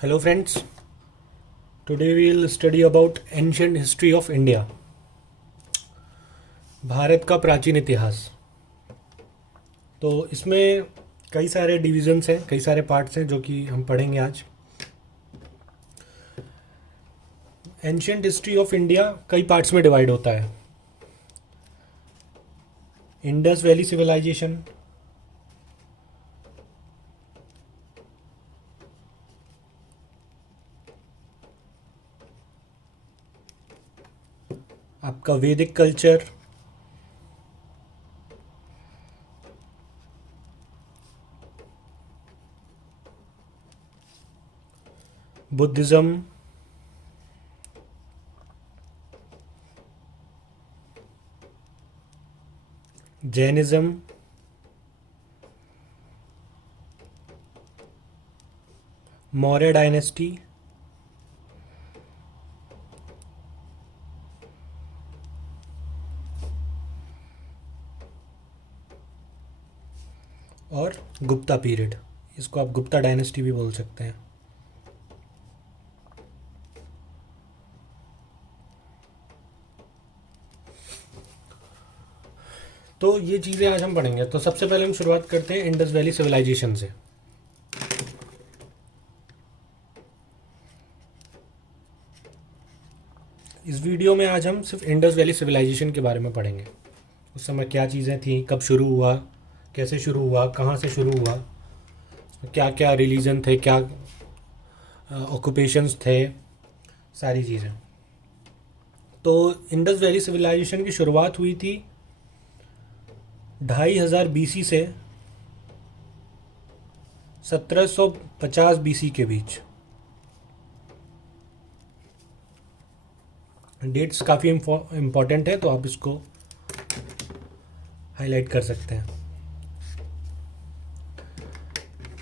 Hello friends, today we will study about ancient history of India. Bharat का प्राचीन इतिहास। तो इसमें कई सारे डिविजन्स हैं, कई सारे पार्ट्स हैं जो कि हम पढ़ेंगे आज। एंशियंट हिस्ट्री ऑफ इंडिया कई पार्ट्स में डिवाइड होता है। इंडस वैली सिविलाइजेशन, आपका वैदिक culture, Buddhism, Jainism, Maurya dynasty, और गुप्ता पीरियड। इसको आप गुप्ता डायनेस्टी भी बोल सकते हैं। तो ये चीज़ें आज हम पढ़ेंगे। तो सबसे पहले हम शुरुआत करते हैं इंडस वैली सिविलाइजेशन से। इस वीडियो में आज हम सिर्फ इंडस वैली सिविलाइजेशन के बारे में पढ़ेंगे। उस समय क्या चीज़ें थी, कब शुरू हुआ, कैसे शुरू हुआ, कहाँ से शुरू हुआ, क्या क्या रिलीजन थे, क्या ऑक्यूपेशंस थे, सारी चीज़ें। तो इंडस वैली सिविलाइजेशन की शुरुआत हुई थी 2500 बीसी से 1750 बीसी के बीच। डेट्स काफ़ी इम्पोर्टेंट है, तो आप इसको हाईलाइट कर सकते हैं।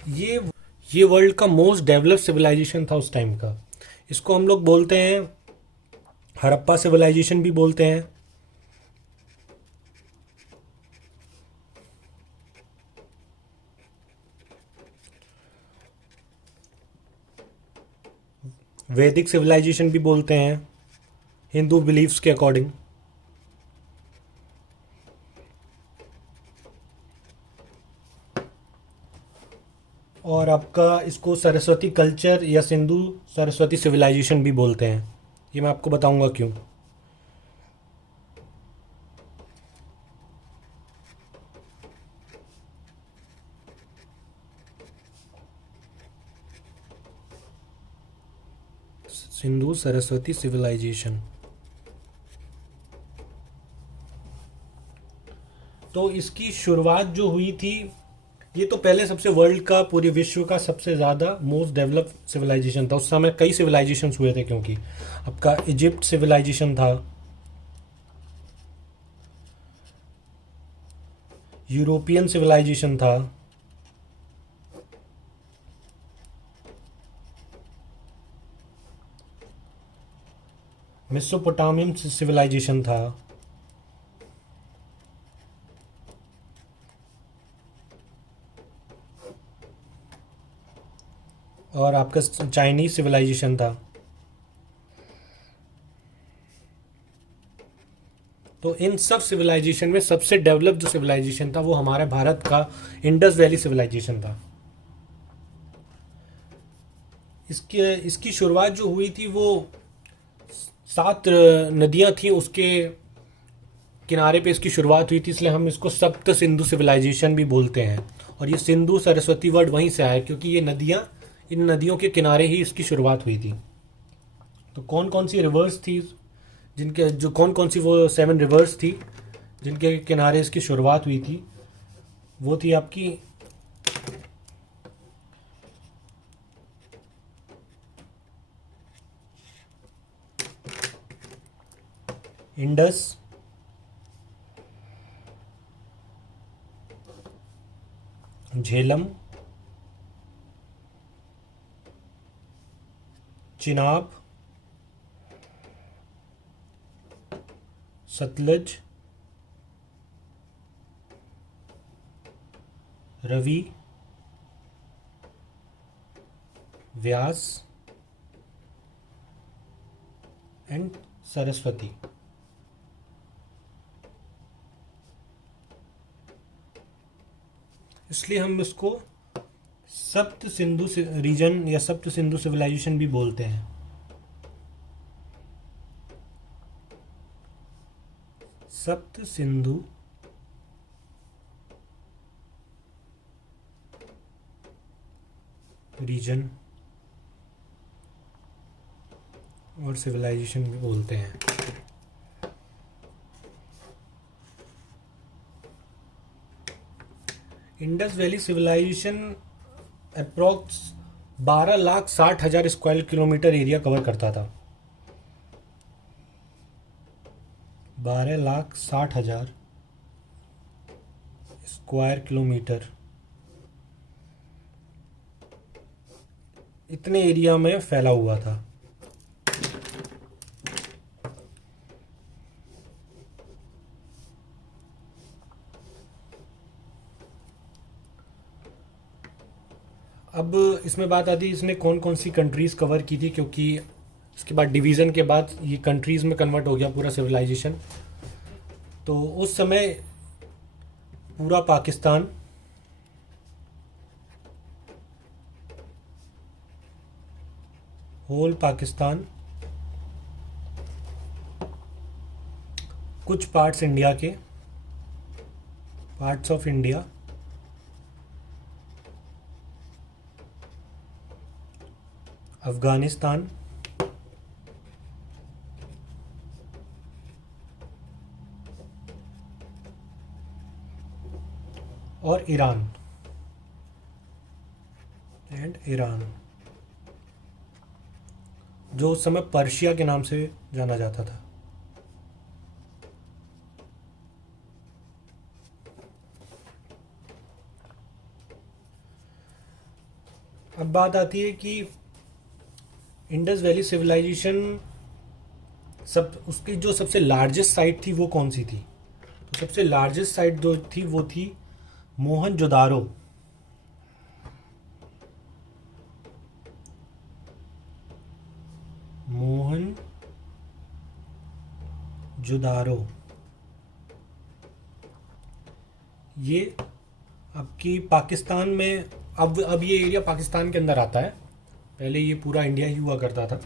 ये वर्ल्ड का मोस्ट डेवलप्ड सिविलाइजेशन था उस टाइम का। इसको हम लोग बोलते हैं हड़प्पा सिविलाइजेशन भी बोलते हैं। वैदिक सिविलाइजेशन भी बोलते हैं हिंदू बिलीफ्स के अकॉर्डिंग। और आपका इसको सरस्वती कल्चर या सिंधु सरस्वती सिविलाइजेशन भी बोलते हैं। ये मैं आपको बताऊंगा क्यों। सिंधु सरस्वती सिविलाइजेशन। तो इसकी शुरुआत जो हुई थी, ये तो पहले सबसे वर्ल्ड का, पूरे विश्व का सबसे ज़्यादा मोस्ट डेवलप्ड सिविलाइजेशन था। उस समय कई सिविलाइजेशन हुए थे, क्योंकि आपका इजिप्ट सिविलाइजेशन था, यूरोपियन सिविलाइजेशन था, मेसोपोटामियन सिविलाइजेशन था, और आपका चाइनीज सिविलाइजेशन था। तो इन सब सिविलाइजेशन में सबसे डेवलप्ड जो सिविलाइजेशन था वो हमारे भारत का इंडस वैली सिविलाइजेशन था। इसकी शुरुआत जो हुई थी वो 7 नदियां थी, उसके किनारे पे इसकी शुरुआत हुई थी, इसलिए हम इसको सप्त सिंधु सिविलाइजेशन भी बोलते हैं। और ये सिंधु सरस्वती वर्ड वहीं से आया, क्योंकि ये नदियां, इन नदियों के किनारे ही इसकी शुरुआत हुई थी। तो कौन कौन सी रिवर्स थी, जिनके जो कौन कौन सी वो 7 रिवर्स थी जिनके किनारे इसकी शुरुआत हुई थी, वो थी आपकी इंडस, झेलम, चिनाब, सतलज, रवि, व्यास, एंड सरस्वती। इसलिए हम इसको सप्त सिंधु रीजन या सप्त सिंधु सिविलाइजेशन भी बोलते हैं। सप्त सिंधु रीजन और सिविलाइजेशन भी बोलते हैं। Indus valley civilisation approx 12,60,000 square kilometre area cover करता था। 12,60,000 स्क्वायर किलोमीटर, इतने एरिया में फैला हुआ था। अब इसमें बात आती है इसने कौन कौन सी कंट्रीज़ कवर की थी, क्योंकि इसके बाद डिवीज़न के बाद ये कंट्रीज़ में कन्वर्ट हो गया पूरा सिविलाइजेशन। तो उस समय पूरा पाकिस्तान, होल पाकिस्तान, कुछ पार्ट्स इंडिया के, पार्ट्स ऑफ इंडिया, अफगानिस्तान, और ईरान एंड ईरान, जो उस समय पर्शिया के नाम से जाना जाता था। अब बात आती है कि इंडस वैली सिविलाइजेशन सब उसकी जो सबसे लार्जेस्ट साइट थी वो कौन सी थी? तो सबसे लार्जेस्ट साइट जो थी वो थी मोहनजोदारो। मोहनजोदारो ये आपकी पाकिस्तान में, अब ये एरिया पाकिस्तान के अंदर आता है। पहले ये पूरा इंडिया ही हुआ करता था।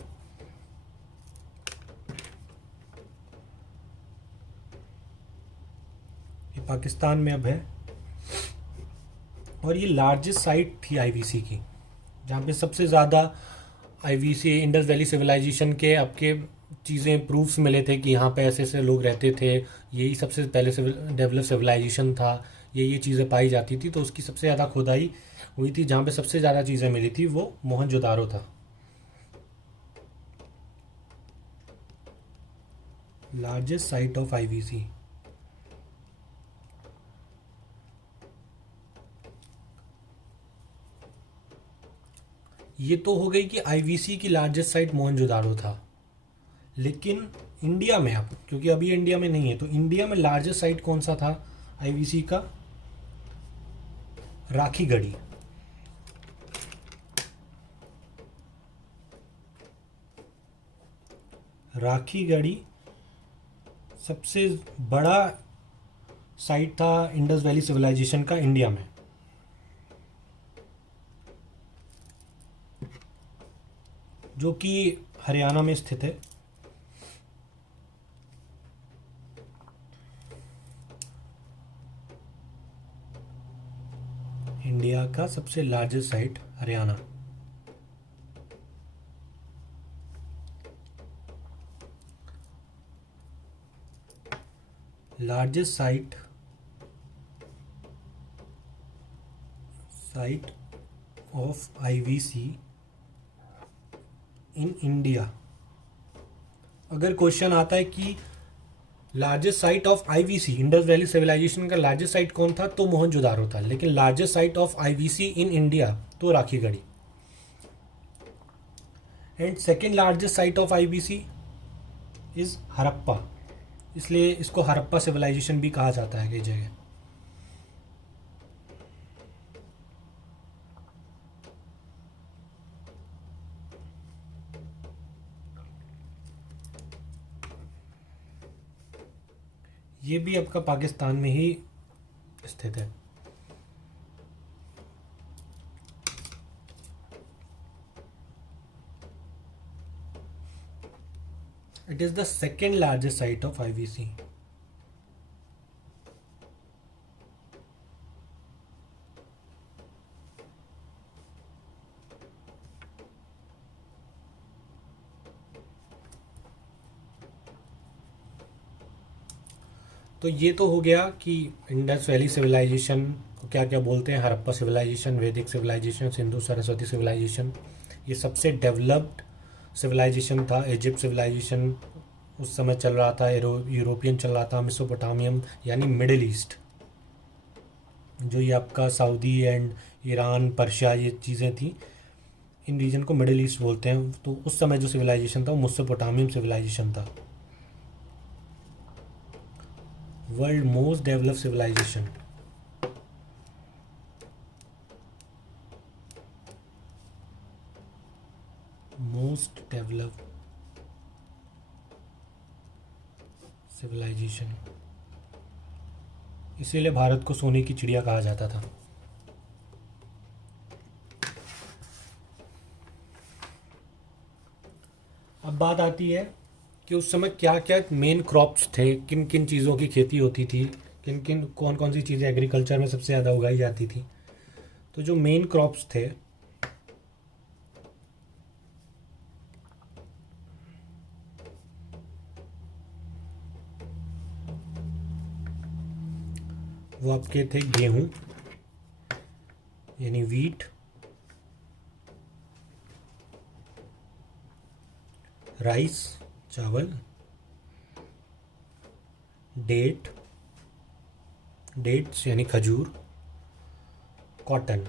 ये पाकिस्तान में अब है, और ये लार्जेस्ट साइट थी आईवीसी की, जहाँ पे सबसे ज़्यादा आईवीसी इंडस वैली सिविलाइजेशन के आपके चीज़ें प्रूफ्स मिले थे कि यहाँ पे ऐसे ऐसे लोग रहते थे, यही सबसे पहले डेवलप सिविलाइजेशन था, ये चीज़ें पाई जाती थी। तो उसकी सबसे ज़्यादा खुदाई हुई थी, जहाँ पे सबसे ज़्यादा चीज़ें मिली थी वो मोहनजोदारो था, लार्जेस्ट साइट ऑफ आईवीसी। ये तो हो गई कि आईवीसी की लार्जेस्ट साइट मोहनजोदारो था, लेकिन इंडिया में, अब क्योंकि अभी इंडिया में नहीं है, तो इंडिया में लार्जेस्ट साइट कौन सा था आईवीसी का? राखीगढ़ी। राखीगढ़ी सबसे बड़ा साइट था इंडस वैली सिविलाइजेशन का इंडिया में। जो कि हरियाणा में स्थित है। इंडिया का सबसे largest site Haryana. Largest site of IVC in India. अगर क्वेश्चन आता है कि largest site of IVC, Indus valley Civilization का लार्जेस्ट साइट कौन था, तो मोहनजोदारो था, लेकिन largest site of IVC in India तो Rakhigarhi. And second largest site of IVC is Harappa, इसलिए इसको हड़प्पा सिविलाइजेशन भी कहा जाता है कई जगह। ये भी आपका पाकिस्तान में ही स्थित है। It is the second largest site of IVC। तो ये तो हो गया कि इंडस वैली सिविलाइजेशन को क्या क्या बोलते हैं। हड़प्पा सिविलाइजेशन, वैदिक सिविलाइजेशन, सिंधु सरस्वती सिविलाइजेशन, ये सबसे डेवलप्ड सिविलाइजेशन था। इजिप्ट सिविलाइजेशन उस समय चल रहा था, यूरोपियन चल रहा था, मेसोपोटामियम यानी मिडिल ईस्ट, जो ये आपका सऊदी एंड ईरान, पर्शिया, ये चीज़ें थी, इन रीजन को मिडिल ईस्ट बोलते हैं। तो उस समय जो सिविलाइजेशन था वो मेसोपोटामियम सिविलाइजेशन था। World most developed civilisation, most developed civilisation, इसीलिए भारत को सोने की चिड़िया कहा जाता था। अब बात आती है कि उस समय क्या क्या मेन क्रॉप्स थे, किन किन चीज़ों की खेती होती थी, किन किन कौन कौन सी चीज़ें एग्रीकल्चर में सबसे ज़्यादा उगाई जाती थी। तो जो मेन क्रॉप्स थे वो आपके थे गेहूं यानी वीट, राइस चावल, डेट्स यानी खजूर, कॉटन।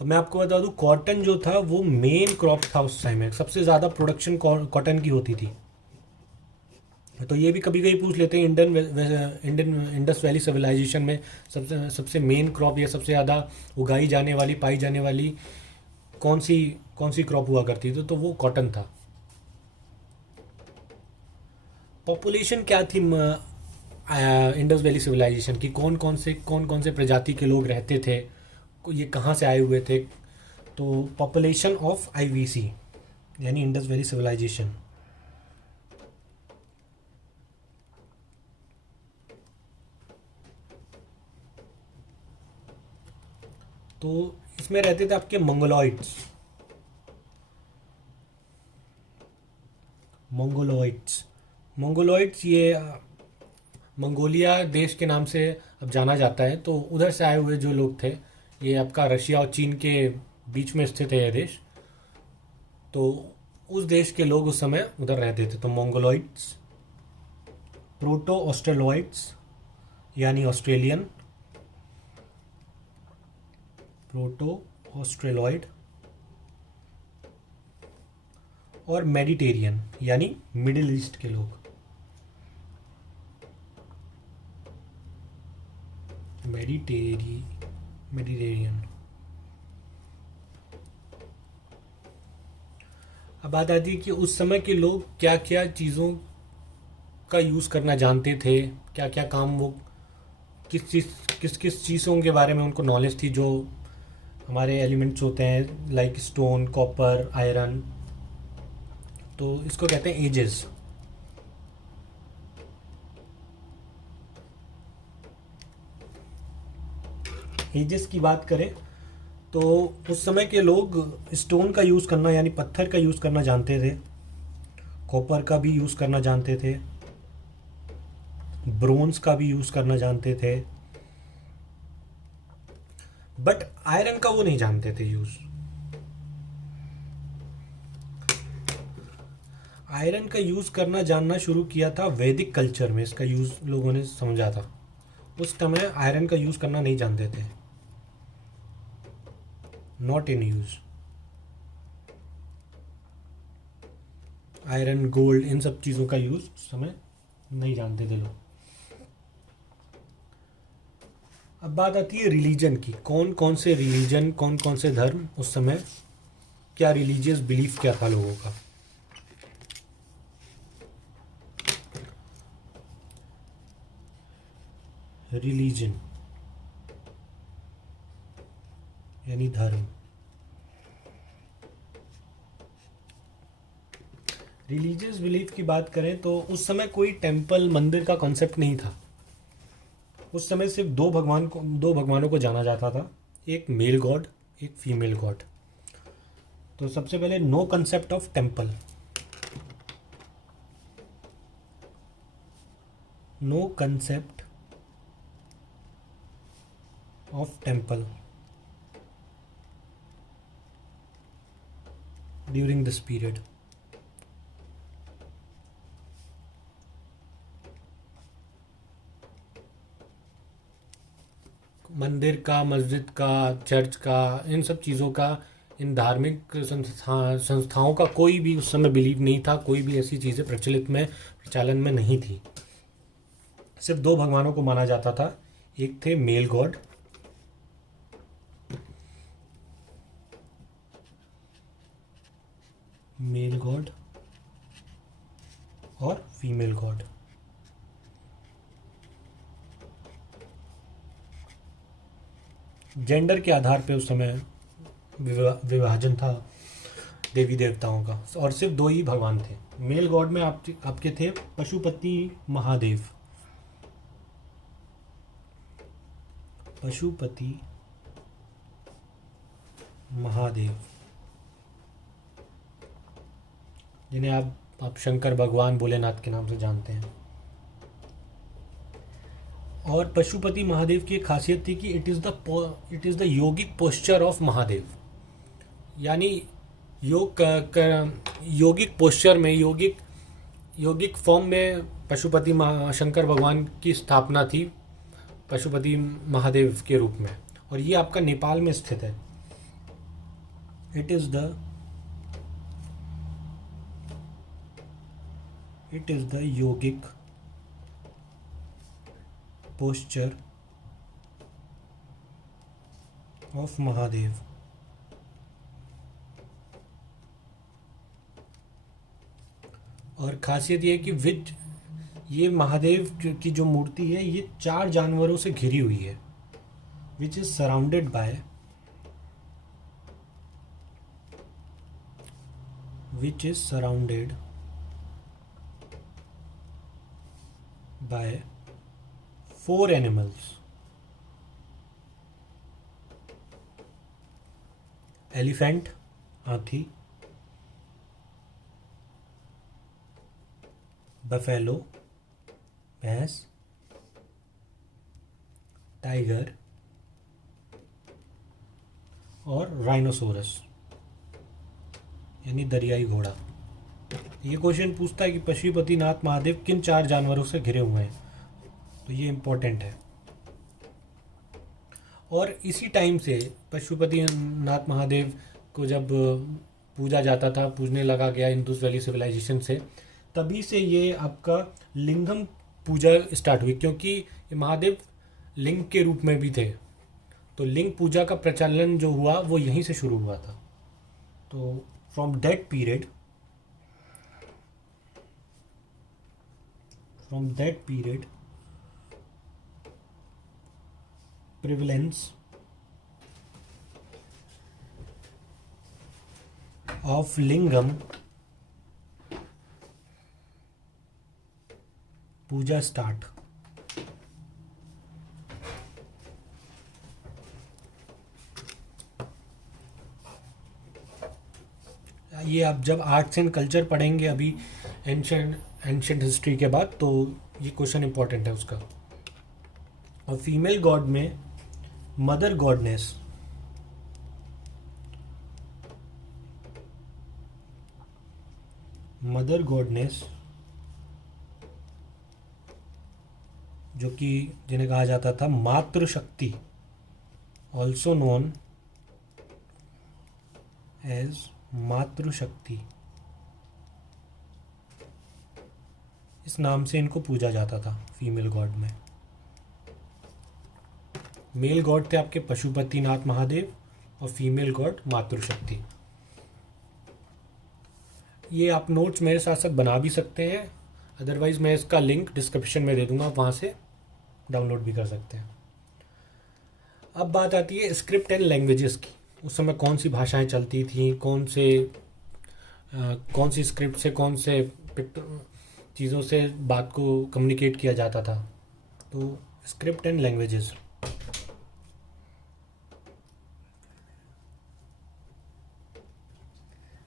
अब मैं आपको बता दूं, कॉटन जो था वो मेन क्रॉप था उस टाइम में, सबसे ज़्यादा प्रोडक्शन कॉटन की होती थी। तो ये भी कभी कभी पूछ लेते हैं, इंडियन इंडस वैली सिविलाइजेशन में सबसे सबसे मेन क्रॉप या सबसे ज़्यादा उगाई जाने वाली, पाई जाने वाली कौन सी क्रॉप हुआ करती थी, तो वो कॉटन था। पॉपुलेशन क्या थी इंडस वैली सिविलाइजेशन की, कौन कौन से प्रजाति के लोग रहते थे, ये कहाँ से आए हुए थे। तो पॉपुलेशन ऑफ IVC यानी इंडस वैली सिविलाइजेशन, तो इसमें रहते थे आपके मंगोलॉइड्स। मंगोलॉइड्स ये मंगोलिया देश के नाम से अब जाना जाता है। तो उधर से आए हुए जो लोग थे, ये आपका रशिया और चीन के बीच में स्थित है ये देश। तो उस देश के लोग उस समय उधर रहते थे। तो मंगोलॉइड्स, प्रोटो ऑस्ट्रेलॉइड्स यानी ऑस्ट्रेलियन, प्रोटो ऑस्ट्रेलॉइड, और मेडिटेरियन यानी मिडिल ईस्ट के लोग, मेडिटेरियन। अब बात आती है कि उस समय के लोग क्या क्या चीज़ों का यूज़ करना जानते थे, क्या क्या काम वो किस किस चीज़ों के बारे में उनको नॉलेज थी, जो हमारे एलिमेंट्स होते हैं लाइक स्टोन, कॉपर, आयरन। तो इसको कहते हैं एजेस। एजेस की बात करें तो उस समय के लोग स्टोन का यूज़ करना यानी पत्थर का यूज़ करना जानते थे, कॉपर का भी यूज़ करना जानते थे, ब्रोंज का भी यूज़ करना जानते थे, बट आयरन का वो नहीं जानते थे यूज़। आयरन का यूज़ करना जानना शुरू किया था वैदिक कल्चर में, इसका यूज़ लोगों ने समझा था। उस समय आयरन का यूज़ करना नहीं जानते थे, not in use. Iron, gold, इन सब चीज़ों का यूज़ उस समय नहीं जानते थे लोग। अब बात आती है रिलीजन की, कौन कौन से रिलीजन, कौन कौन से धर्म उस समय, क्या रिलीजियस बिलीफ क्या था लोगों का। रिलीजन यानी धर्म। रिलीजियस बिलीफ की बात करें तो उस समय कोई टेम्पल मंदिर का कॉन्सेप्ट नहीं था। उस समय सिर्फ दो भगवानों को जाना जाता था, एक मेल गॉड, एक फीमेल गॉड। तो सबसे पहले no concept of temple, no concept of temple during this period. मंदिर का, मस्जिद का, चर्च का, इन सब चीज़ों का, इन धार्मिक संस्थाओं का कोई भी उस समय बिलीव नहीं था। कोई भी ऐसी चीज़ें प्रचलन में नहीं थी। सिर्फ दो भगवानों को माना जाता था, एक थे मेल गॉड, और फीमेल गॉड। जेंडर के आधार पे उस समय विभाजन था देवी देवताओं का, और सिर्फ दो ही भगवान थे। मेल गॉड में आपके थे पशुपति महादेव, जिन्हें आप शंकर भगवान, भोलेनाथ के नाम से जानते हैं। और पशुपति महादेव की एक खासियत थी कि it is the yogic posture of Mahadev, यानी योगिक पोस्चर में, योगिक फॉर्म में पशुपति शंकर भगवान की स्थापना थी पशुपति महादेव के रूप में। और ये आपका नेपाल में स्थित है। It is the yogic posture of Mahadev. और खासियत ये है कि ये महादेव की जो मूर्ति है ये 4 जानवरों से घिरी हुई है, which is surrounded by 4 animals: elephant हाथी, बफेलो भैंस, टाइगर और राइनोसोरस यानी दरियाई घोड़ा। ये क्वेश्चन पूछता है कि पशुपतिनाथ महादेव किन 4 जानवरों से घिरे हुए हैं, तो ये इम्पोर्टेंट है। और इसी टाइम से पशुपतिनाथ महादेव को जब पूजा जाता था, पूजने लगा गया इंडस वैली सिविलाइजेशन से, तभी से ये आपका लिंगम पूजा स्टार्ट हुई, क्योंकि ये महादेव लिंग के रूप में भी थे। तो लिंग पूजा का प्रचलन जो हुआ वो यहीं से शुरू हुआ था। तो from that period prevalence of lingam puja start. ये आप जब आर्ट्स एंड कल्चर पढ़ेंगे अभी एंशिएंट हिस्ट्री के बाद, तो ये क्वेश्चन इंपॉर्टेंट है उसका। और फीमेल गॉड में मदर गॉडनेस जो कि जिन्हें कहा जाता था मातृशक्ति, ऑल्सो नोन एज मातृशक्ति, इस नाम से इनको पूजा जाता था फीमेल गॉड में। मेल गॉड थे आपके पशुपतिनाथ महादेव और फीमेल गॉड मातृशक्ति। ये आप नोट्स मेरे साथ साथ बना भी सकते हैं, अदरवाइज मैं इसका लिंक डिस्क्रिप्शन में दे दूंगा, वहाँ से डाउनलोड भी कर सकते हैं। अब बात आती है स्क्रिप्ट एंड लैंग्वेजेस की। उस समय कौन सी भाषाएं चलती थी, कौन सी स्क्रिप्ट से कौन से चीज़ों से बात को कम्युनिकेट किया जाता था। तो script and languages.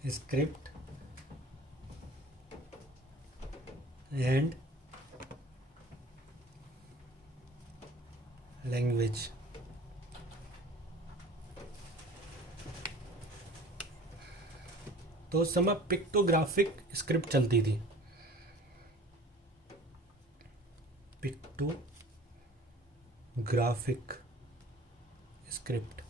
Script and language. तो उस समय पिक्टोग्राफिक स्क्रिप्ट चलती थी। पिक्टोग्राफिक स्क्रिप्ट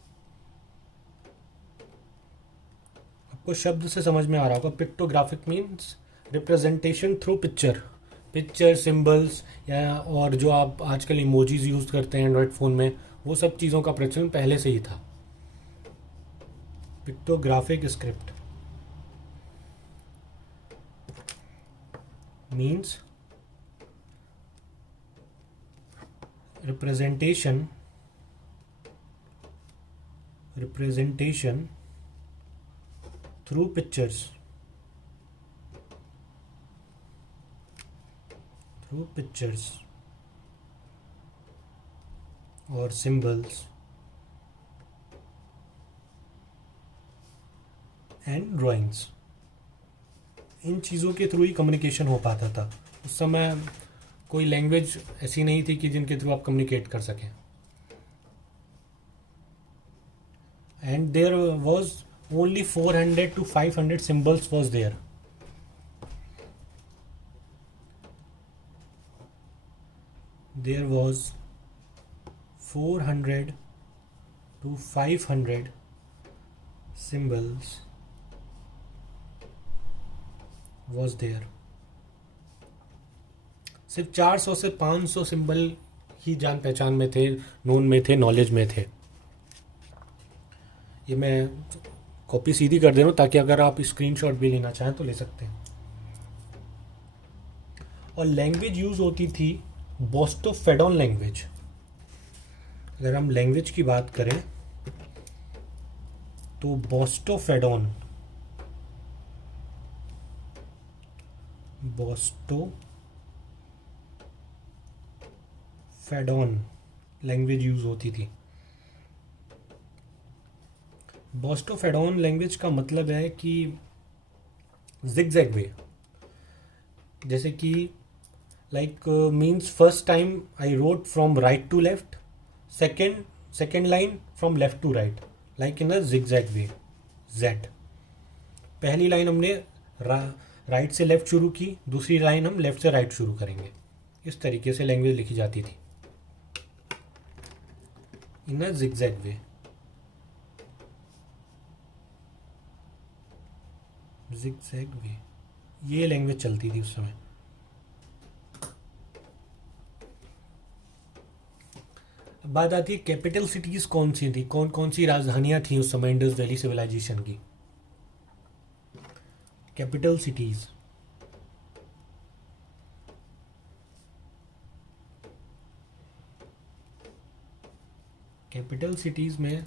आपको शब्द से समझ में आ रहा होगा। Pictographic means representation through picture symbols, या और जो आप आजकल इमोजीज यूज़ करते हैं एंड्रॉयड फ़ोन में, वो सब चीज़ों का प्रचलन पहले से ही था। Pictographic script means representation through pictures or symbols and drawings। इन चीज़ों के थ्रू ही कम्युनिकेशन हो पाता था। उस समय कोई लैंग्वेज ऐसी नहीं थी कि जिनके थ्रू आप कम्युनिकेट कर सकें। And there was only 400 to 500 symbols was there. There was 400 to 500 symbols was there. सिर्फ 400 से 500 सिंबल ही जान पहचान में थे, नोन में थे, नॉलेज में थे। ये मैं कॉपी सीधी कर दे रहा हूँ ताकि अगर आप स्क्रीनशॉट भी लेना चाहें तो ले सकते हैं। और लैंग्वेज यूज़ होती थी बोस्टोफेडोन लैंग्वेज। अगर हम लैंग्वेज की बात करें तो बोस्टोफेडोन लैंग्वेज यूज़ होती थी। बोस्टोफेडोन लैंग्वेज का मतलब है कि जिगजैग वे, जैसे कि like means first time I wrote from right to left, second line from left to right, like in a zigzag way. Z पहली लाइन हमने राइट से लेफ्ट शुरू की, दूसरी लाइन हम लेफ्ट से राइट शुरू करेंगे। इस तरीके से लैंग्वेज लिखी जाती थी, इन अ जिगजैग वे। जिगजैग वे, ये लैंग्वेज चलती थी उस समय। बात आती है कैपिटल सिटीज कौन सी थी, कौन कौन सी राजधानियां थी उस समय इंडस वैली सिविलाइजेशन की। कैपिटल सिटीज, कैपिटल सिटीज में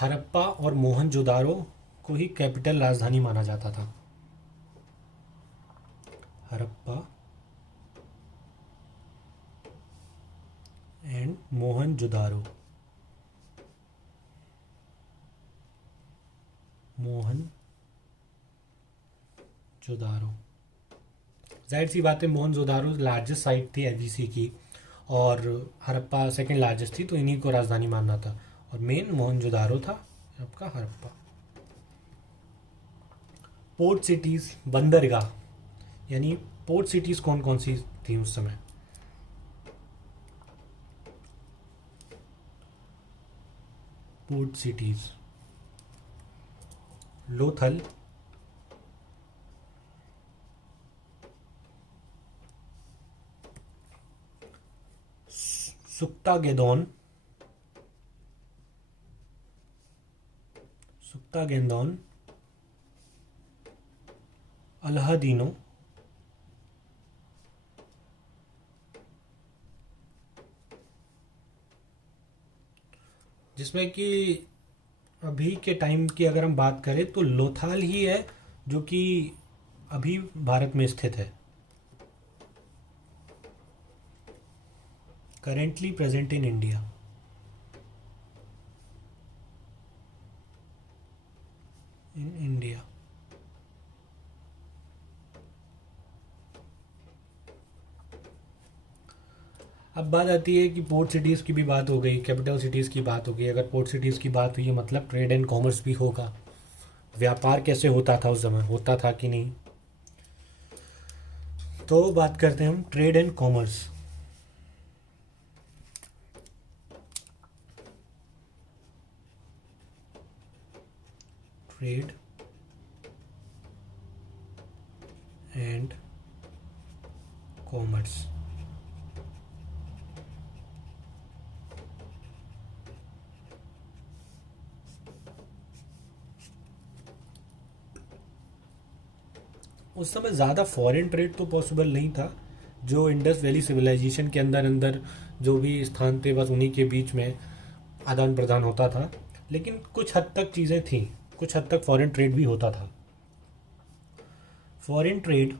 हड़प्पा और मोहनजोदारो को ही कैपिटल राजधानी माना जाता था। हड़प्पा एंड मोहनजोदारो। जाहिर सी बात है, मोहनजोदारो लार्जेस्ट साइट थी एलजीसी की, और हड़प्पा सेकंड लार्जेस्ट थी, तो इन्हीं को राजधानी मानना था। और मेन मोहनजोदारो था आपका हड़प्पा। पोर्ट सिटीज, बंदरगाह, यानी पोर्ट सिटीज कौन कौन सी थी उस समय। पोर्ट सिटीज लोथल, सुक्तागेदोन, अल्हादीनो, जिसमें कि अभी के टाइम की अगर हम बात करें तो लोथाल ही है जो कि अभी भारत में स्थित है, currently present in India. In India. अब बात आती है कि पोर्ट सिटीज़ की भी बात हो गई, कैपिटल सिटीज़ की बात हो गई। अगर पोर्ट सिटीज़ की बात हुई है मतलब ट्रेड एंड कॉमर्स भी होगा। व्यापार कैसे होता था उस समय, होता था कि नहीं। तो बात करते हैं हम trade and commerce. Trade and commerce. उस समय ज़्यादा फॉरेन ट्रेड तो पॉसिबल नहीं था। जो इंडस वैली सिविलाइजेशन के अंदर अंदर जो भी स्थान थे बस उन्हीं के बीच में आदान प्रदान होता था। लेकिन कुछ हद तक चीज़ें थीं, कुछ हद तक फॉरेन ट्रेड भी होता था। Foreign trade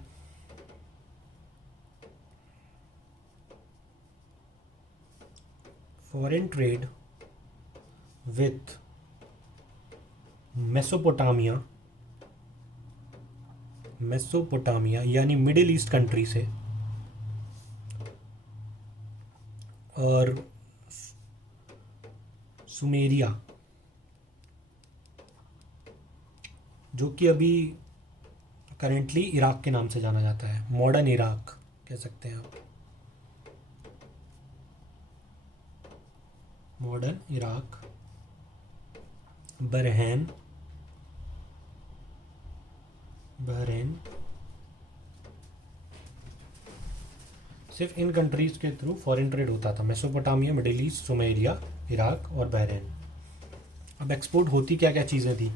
foreign trade with Mesopotamia Mesopotamia यानी मिडिल ईस्ट कंट्री से, और सुमेरिया जो कि अभी करेंटली इराक के नाम से जाना जाता है, मॉडर्न इराक कह सकते हैं आप। मॉडर्न इराक, बहरैन सिर्फ इन कंट्रीज़ के थ्रू फॉरेन ट्रेड होता था। Mesopotamia, middle east, Sumeria, Iraq और बहरैन। अब एक्सपोर्ट होती क्या क्या चीज़ें थी।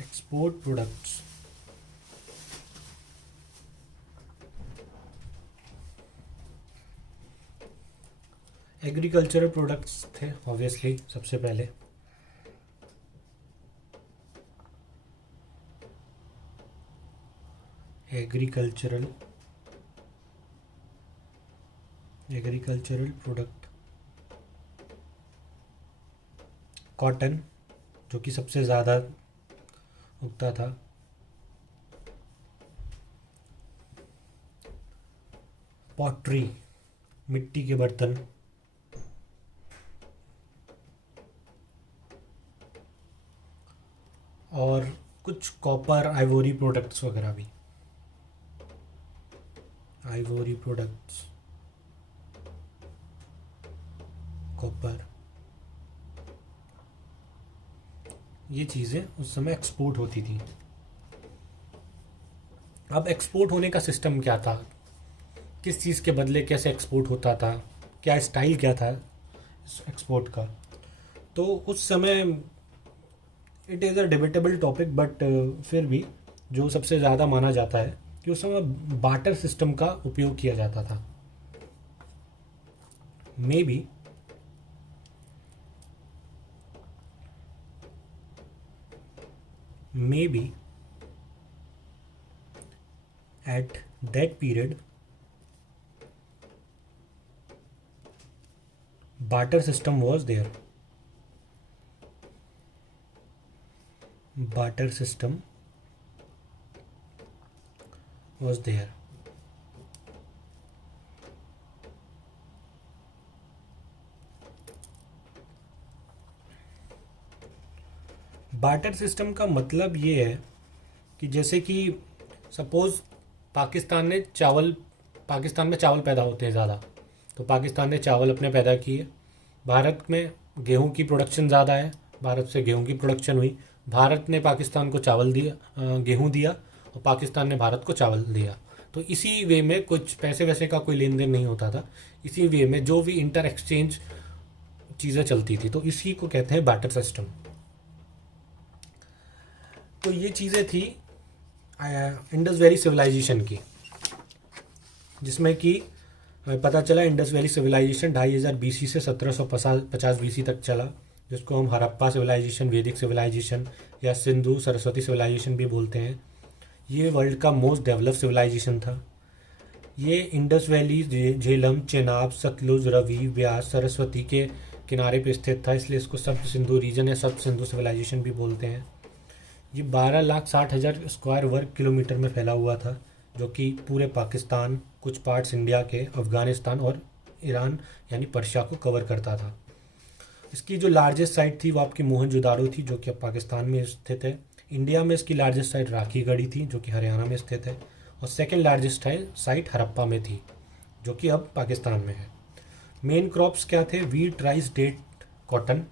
एक्सपोर्ट प्रोडक्ट्स, एग्रीकल्चरल प्रोडक्ट्स थे ऑब्वियसली सबसे पहले। एग्रीकल्चरल प्रोडक्ट, कॉटन जो कि सबसे ज़्यादा उगता था, पॉटरी मिट्टी के बर्तन, और कुछ कॉपर आइवोरी प्रोडक्ट्स वगैरह भी। आइवोरी प्रोडक्ट्स, कॉपर, ये चीज़ें उस समय एक्सपोर्ट होती थी। अब एक्सपोर्ट होने का सिस्टम क्या था, किस चीज़ के बदले कैसे एक्सपोर्ट होता था, क्या स्टाइल क्या था इस एक्सपोर्ट का। तो उस समय it is a debatable topic, but फिर भी जो सबसे ज़्यादा माना जाता है कि उस समय बार्टर सिस्टम का उपयोग किया जाता था। May B at that period barter system was there. Barter system was there. Barter system का मतलब ये है कि जैसे कि सपोज़ पाकिस्तान में चावल पैदा होते हैं ज़्यादा, तो पाकिस्तान ने चावल अपने पैदा किए। भारत में गेहूं की प्रोडक्शन ज़्यादा है, भारत से गेहूं की प्रोडक्शन हुई। भारत ने पाकिस्तान को चावल दिया, गेहूं दिया, और पाकिस्तान ने भारत को चावल दिया। तो इसी वे में कुछ पैसे वैसे का कोई लेन देन नहीं होता था। इसी वे में जो भी इंटर एक्सचेंज चीज़ें चलती थी, तो इसी को कहते हैं बार्टर सिस्टम। तो ये चीज़ें थी इंडस वैली सिविलाइजेशन की, जिसमें कि हमें पता चला इंडस वैली सिविलाइजेशन 2500 BC से 1750 BC तक चला, जिसको हम हड़प्पा सिविलाइजेशन, वैदिक सिविलाइजेशन या सिंधु सरस्वती सिविलाइजेशन भी बोलते हैं। ये वर्ल्ड का मोस्ट डेवलप सिविलाइजेशन था। ये इंडस वैली झेलम, चेनाब, सतलुज, रवि, व्यास, सरस्वती के किनारे पे स्थित था, इसलिए इसको सप्त सिंधु रीजन या सप्त सिंधु सिविलाइजेशन भी बोलते हैं। ये 12,60,000 स्क्वायर वर्ग किलोमीटर में फैला हुआ था, जो कि पूरे पाकिस्तान, कुछ पार्ट्स इंडिया के, अफगानिस्तान और ईरान यानी पर्शिया को कवर करता था। इसकी जो लार्जेस्ट साइट थी वो आपकी मोहनजोदारो थी, जो कि अब पाकिस्तान में स्थित है। इंडिया में इसकी लार्जेस्ट साइट राखीगढ़ी थी, जो कि हरियाणा में स्थित है, और सेकेंड लार्जेस्ट साइट हड़प्पा में थी, जो कि अब पाकिस्तान में है। मेन क्रॉप्स क्या थे? Wheat, rice, date, cotton.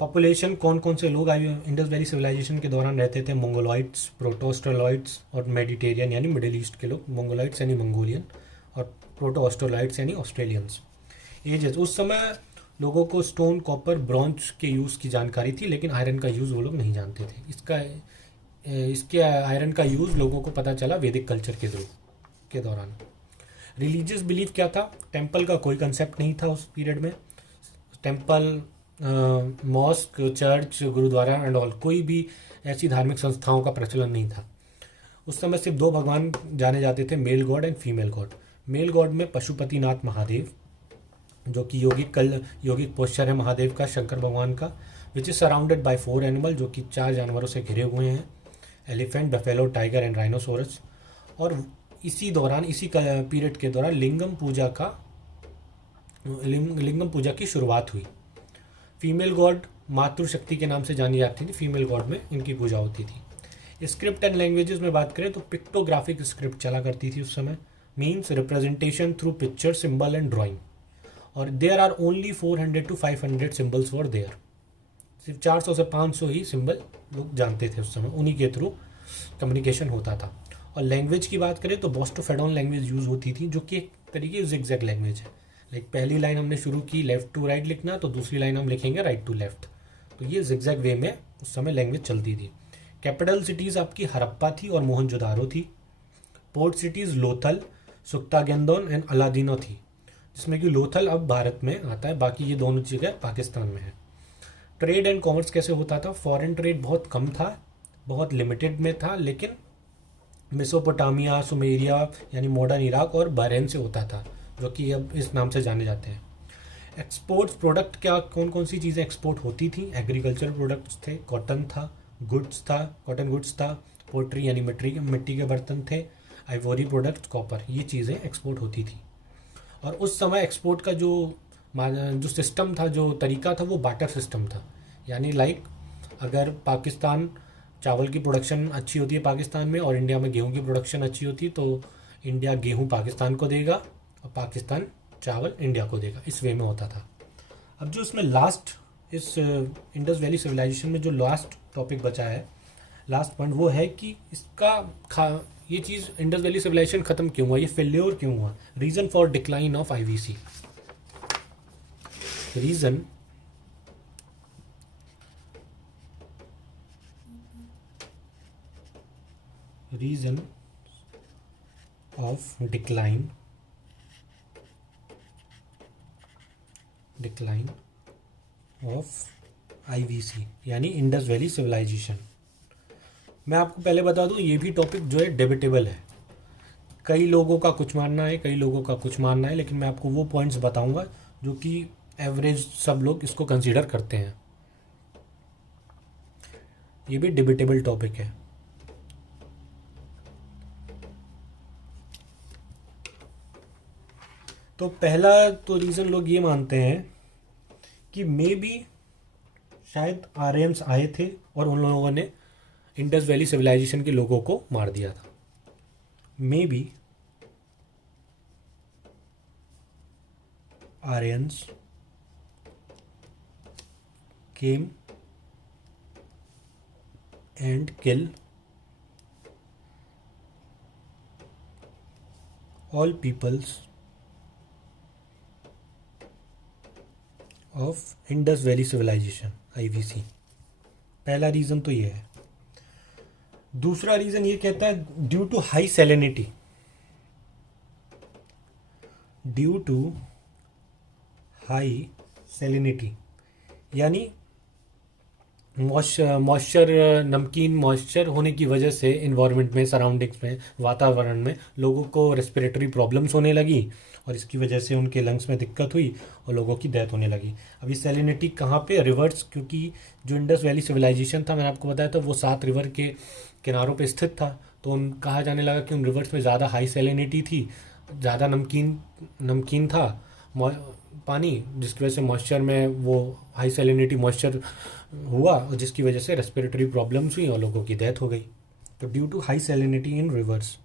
Population, कौन कौन से लोग इंडस वैली सिविलाइजेशन के दौरान रहते थे? मंगोलॉइड्स, प्रोटो ऑस्ट्रोलॉइड्स और मेडिटेरियन यानी मिडिल ईस्ट के लोग। मंगोलॉइड्स यानी मंगोलियन और प्रोटो ऑस्ट्रोलॉइड्स यानी ऑस्ट्रेलियंस। एजेस, उस समय लोगों को स्टोन, कॉपर, ब्रॉन्ज के यूज़ की जानकारी थी, लेकिन आयरन का यूज़ वो लोग नहीं जानते थे। इसके आयरन का यूज़ लोगों को पता चला वैदिक कल्चर के दौरान। रिलीजियस बिलीफ क्या था? टेम्पल का कोई कंसेप्ट नहीं था उस पीरियड में। Temple, mosque, church, gurdwara and all, कोई भी ऐसी धार्मिक संस्थाओं का प्रचलन नहीं था। उस समय सिर्फ दो भगवान जाने जाते थे, male god and female god. Male god में पशुपतिनाथ महादेव, जो कि योगिक पोस्चर है महादेव का, शंकर भगवान का, which is surrounded by 4 animal, जो कि 4 जानवरों से घिरे हुए हैं, elephant, buffalo, tiger and rhinoceros. और इसी पीरियड के दौरान लिंगम पूजा की शुरुआत हुई। फीमेल गॉड मातृशक्ति के नाम से जानी जाती थी, फीमेल गॉड में इनकी पूजा होती थी। स्क्रिप्ट एंड लैंग्वेजेस में बात करें तो पिक्टोग्राफिक स्क्रिप्ट चला करती थी उस समय, means representation through picture, symbol and drawing. और there are only 400 to 500 symbols for there. सिर्फ 400 से 500 ही सिंबल लोग जानते थे उस समय, उन्हीं के थ्रू कम्युनिकेशन होता था। और लैंग्वेज की बात करें तो बोस्टोफेडोन लैंग्वेज यूज़ होती थी, जो कि एक तरीके की जिगजैग लैंग्वेज है। लाइक पहली लाइन हमने शुरू की लेफ्ट टू राइट लिखना, तो दूसरी लाइन हम लिखेंगे राइट टू लेफ्ट। तो ये जिगजैग वे में उस समय लैंग्वेज चलती थी। कैपिटल सिटीज़ आपकी हड़प्पा थी और मोहनजोदारो थी। पोर्ट सिटीज़ लोथल, सुक्तागेंदोन एंड अलादीनो थी, जिसमें कि लोथल अब भारत में आता है, बाकी ये दोनों जगह पाकिस्तान में है। ट्रेड एंड कॉमर्स कैसे होता था? फॉरेन ट्रेड बहुत कम था, बहुत लिमिटेड में था, लेकिन मेसोपोटामिया, सुमेरिया यानी मॉडर्न इराक और बहरीन से होता था, जो कि अब इस नाम से जाने जाते हैं। एक्सपोर्ट्स, प्रोडक्ट क्या, कौन कौन सी चीज़ें एक्सपोर्ट होती थी? एग्रीकल्चर प्रोडक्ट्स थे, कॉटन था, कॉटन गुड्स था, पोट्री यानी मिट्टी के बर्तन थे, आइवोरी प्रोडक्ट्स, कॉपर, ये चीज़ें एक्सपोर्ट होती थी। और उस समय एक्सपोर्ट का जो सिस्टम था, जो तरीका था, वो बाटर सिस्टम था। यानी लाइक अगर पाकिस्तान चावल की प्रोडक्शन अच्छी होती है पाकिस्तान में, और इंडिया में गेहूं की प्रोडक्शन अच्छी होती है, तो इंडिया गेहूं पाकिस्तान को देगा और पाकिस्तान चावल इंडिया को देगा। इस वे में होता था। अब जो इसमें लास्ट, इस इंडस वैली सिविलाइजेशन में जो लास्ट टॉपिक बचा है, लास्ट पॉइंट, वो है कि ये चीज़ इंडस वैली सिविलाइजेशन खत्म क्यों हुआ, ये फेल्योर क्यों हुआ? Reason for decline of IVC। Reason of decline of IVC यानी इंडस वैली सिविलाइजेशन। मैं आपको पहले बता दूं, ये भी टॉपिक जो है डिबेटेबल है। कई लोगों का कुछ मानना है, कई लोगों का कुछ मानना है, लेकिन मैं आपको वो पॉइंट्स बताऊंगा जो कि एवरेज सब लोग इसको कंसीडर करते हैं। ये भी डिबेटेबल टॉपिक है। तो पहला तो रीज़न लोग ये मानते हैं कि मे बी शायद आर्यंस आए थे और उन लोगों ने इंडस वैली सिविलाइजेशन के लोगों को मार दिया था। May be Aryans came and kill all peoples of Indus valley civilisation IVC। पहला रीज़न तो ये है। दूसरा रीज़न ये कहता है due to high salinity. Due to high salinity, यानी मॉइस्चर, नमकीन मॉइस्चर होने की वजह से इन्वायरमेंट में, सराउंडिंग्स में, वातावरण में लोगों को रेस्पिरेटरी प्रॉब्लम्स होने लगी और इसकी वजह से उनके लंग्स में दिक्कत हुई और लोगों की डेथ होने लगी। अभी सैलिनिटी कहाँ पे? रिवर्स, क्योंकि जो इंडस वैली सिविलाइजेशन था, मैंने आपको बताया था, वो 7 रिवर के किनारों पे स्थित था। तो कहा जाने लगा कि उन रिवर्स में ज़्यादा हाई सैलिनिटी थी, ज़्यादा नमकीन नमकीन था पानी, जिसकी वजह से मॉइस्चर में वो हाई सैलिनिटी मॉइस्चर हुआ और जिसकी वजह से रेस्पिरेटरी प्रॉब्लम्स हुई और लोगों की डेथ हो गई। तो due to high salinity in rivers,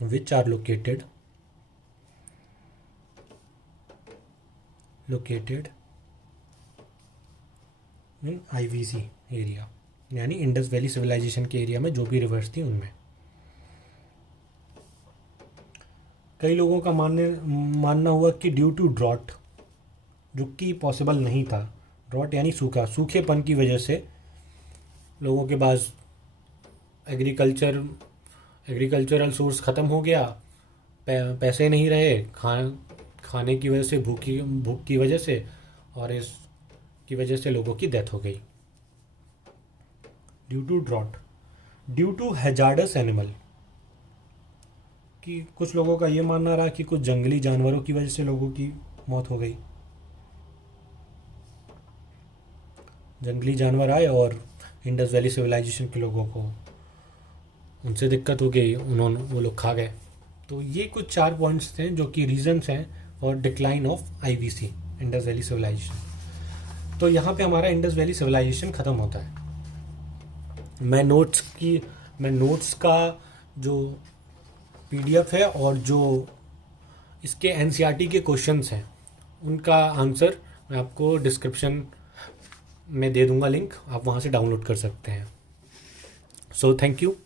which are located in IVC area, यानी इंडस वैली सिविलाइजेशन के एरिया में जो भी रिवर्स थी उनमें। कई लोगों का मानना हुआ कि ड्यू टू ड्रॉट, जो कि पॉसिबल नहीं था। ड्रॉट यानी सूखेपन की वजह से लोगों के पास एग्रीकल्चरल सोर्स ख़त्म हो गया, पैसे नहीं रहे, खाने की वजह से, भूख की वजह से, और इसकी वजह से लोगों की डेथ हो गई। Due to drought. Due to hazardous animal, कि कुछ लोगों का ये मानना रहा कि कुछ जंगली जानवरों की वजह से लोगों की मौत हो गई। जंगली जानवर आए और इंडस वैली सिविलाइजेशन के लोगों को उनसे दिक्कत हो गई, वो लोग खा गए। तो ये कुछ 4 पॉइंट्स थे जो कि रीजंस हैं for decline of IVC, Indus valley civilisation. तो यहाँ पे हमारा इंडस वैली सिविलाइजेशन ख़त्म होता है। मैं नोट्स का जो पीडीएफ है और जो इसके एनसीईआरटी के क्वेश्चंस हैं उनका आंसर मैं आपको डिस्क्रिप्शन में दे दूंगा लिंक, आप वहाँ से डाउनलोड कर सकते हैं। So thank you.